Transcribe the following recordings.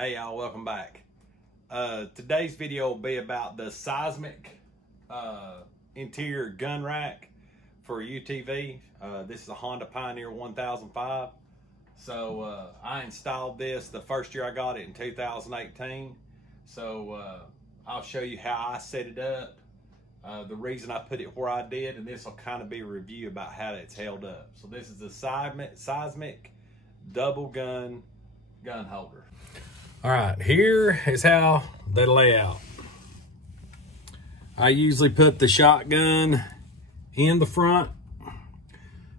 Hey y'all, welcome back. Today's video will be about the Seizmik interior gun rack for UTV. This is a Honda Pioneer 1005. So I installed this the first year I got it in 2018. So I'll show you how I set it up, the reason I put it where I did, and this will kind of be a review about how it's held up. So this is the Seizmik double gun holder. All right, here is how they lay out. I usually put the shotgun in the front,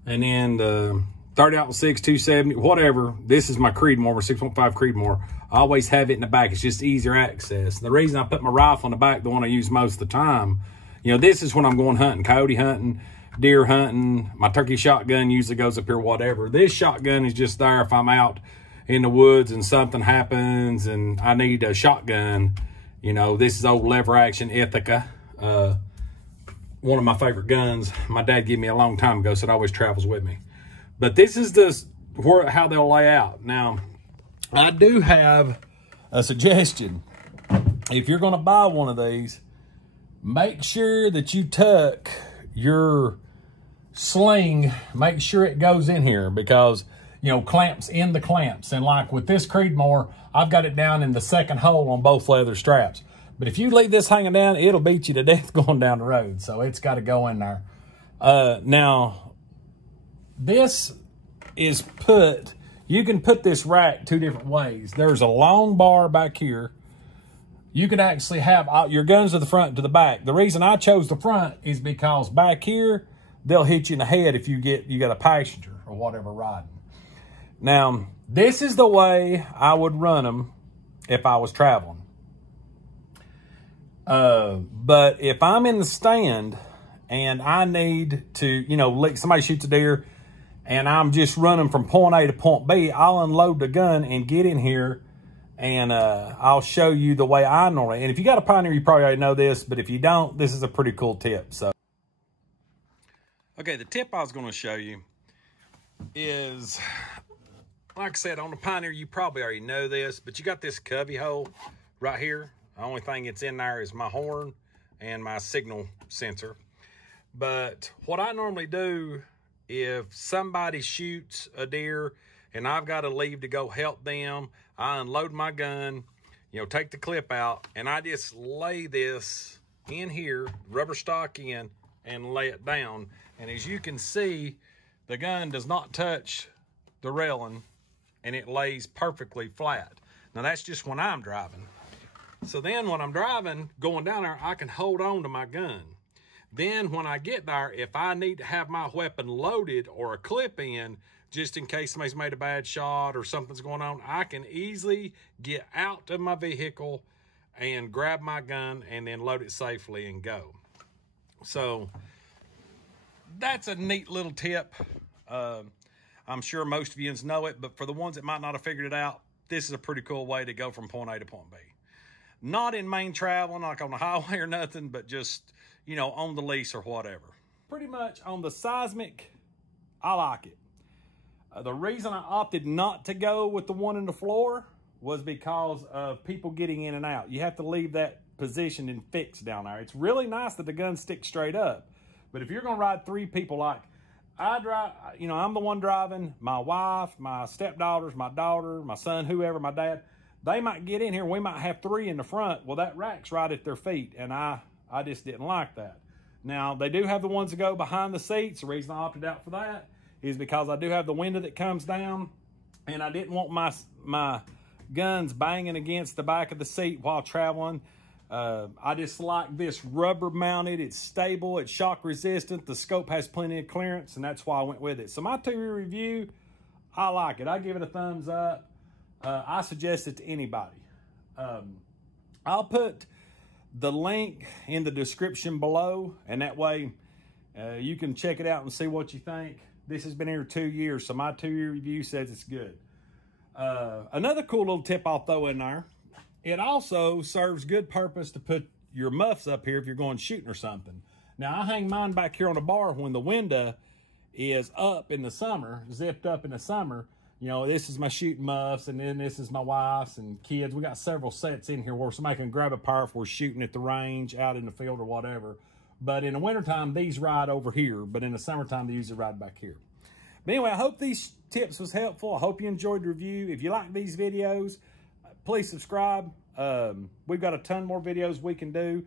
and then the 30-06, 270, whatever. This is my Creedmoor, my 6.5 Creedmoor. I always have it in the back. It's just easier access. The reason I put my rifle in the back, the one I use most of the time, you know, this is when I'm going hunting, coyote hunting, deer hunting. My turkey shotgun usually goes up here, whatever. This shotgun is just there if I'm out in the woods and something happens and I need a shotgun. You know, this is old lever action Ithaca. One of my favorite guns. My dad gave me a long time ago, so it always travels with me. But this is how they'll lay out. Now, I do have a suggestion. If you're gonna buy one of these, make sure that you tuck your sling, make sure it goes in here, because you know, clamps in the clamps. And like with this Creedmoor, I've got it down in the second hole on both leather straps. But if you leave this hanging down, it'll beat you to death going down the road. So it's got to go in there. Now, this is you can put this rack two different ways. There's a long bar back here. You can actually have your guns to the front and to the back. The reason I chose the front is because back here, they'll hit you in the head if you got a passenger or whatever riding. Now, this is the way I would run them if I was traveling. But if I'm in the stand and I need to, you know, somebody shoots a deer and I'm just running from point A to point B, I'll unload the gun and get in here and I'll show you the way I normally. And if you got a Pioneer, you probably already know this, but if you don't, this is a pretty cool tip. So, okay, the tip I was going to show you is, like I said, on the Pioneer, you probably already know this, but you got this cubby hole right here. The only thing that's in there is my horn and my signal sensor. But what I normally do, if somebody shoots a deer and I've got to leave to go help them, I unload my gun, you know, take the clip out, and I just lay this in here, rubber stock in, and lay it down. And as you can see, the gun does not touch the railing, and it lays perfectly flat. Now that's just when I'm driving. So then when I'm driving, going down there, I can hold on to my gun. Then when I get there, if I need to have my weapon loaded or a clip in, just in case somebody's made a bad shot or something's going on, I can easily get out of my vehicle and grab my gun and then load it safely and go. So that's a neat little tip. I'm sure most of you know it, but for the ones that might not have figured it out, this is a pretty cool way to go from point A to point B. Not in main travel, like on the highway or nothing, but just, you know, on the lease or whatever. Pretty much on the Seizmik, I like it. The reason I opted not to go with the one in the floor was because of people getting in and out. You have to leave that positioned and fixed down there. It's really nice that the gun sticks straight up, but if you're gonna ride three people, like I drive, you know, I'm the one driving, my wife, my stepdaughters, my daughter, my son, whoever, my dad, they might get in here. We might have three in the front. Well, that rack's right at their feet, and I just didn't like that. Now, they do have the ones that go behind the seats. The reason I opted out for that is because I do have the window that comes down, and I didn't want my guns banging against the back of the seat while traveling. I just like this rubber mounted. It's stable, it's shock resistant, the scope has plenty of clearance, and that's why I went with it. So my two-year review, I like it. I give it a thumbs up. I suggest it to anybody. I'll put the link in the description below, and that way you can check it out and see what you think. This has been here 2 years, so my 2-year review says it's good. Another cool little tip I'll throw in there, it also serves good purpose to put your muffs up here if you're going shooting or something. Now, I hang mine back here on the bar when the window is up in the summer, zipped up in the summer, You know, this is my shooting muffs, and then this is my wife's and kids. We got several sets in here where somebody can grab a pair if we're shooting at the range, out in the field or whatever. But in the wintertime, these ride over here. But in the summertime, they usually ride back here. But anyway, I hope these tips was helpful. I hope you enjoyed the review. If you like these videos, please subscribe. We've got a ton more videos we can do.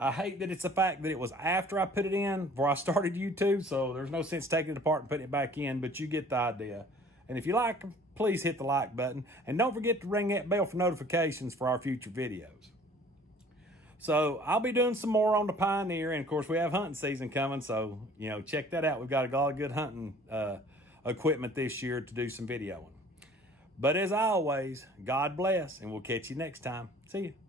I hate that it's the fact that it was after I put it in, before I started YouTube, so there's no sense taking it apart and putting it back in, but you get the idea. And if you like them, please hit the like button. And don't forget to ring that bell for notifications for our future videos. So I'll be doing some more on the Pioneer. And of course, we have hunting season coming. So, you know, check that out. We've got a lot of good hunting equipment this year to do some videoing. But as always, God bless. And we'll catch you next time. See you.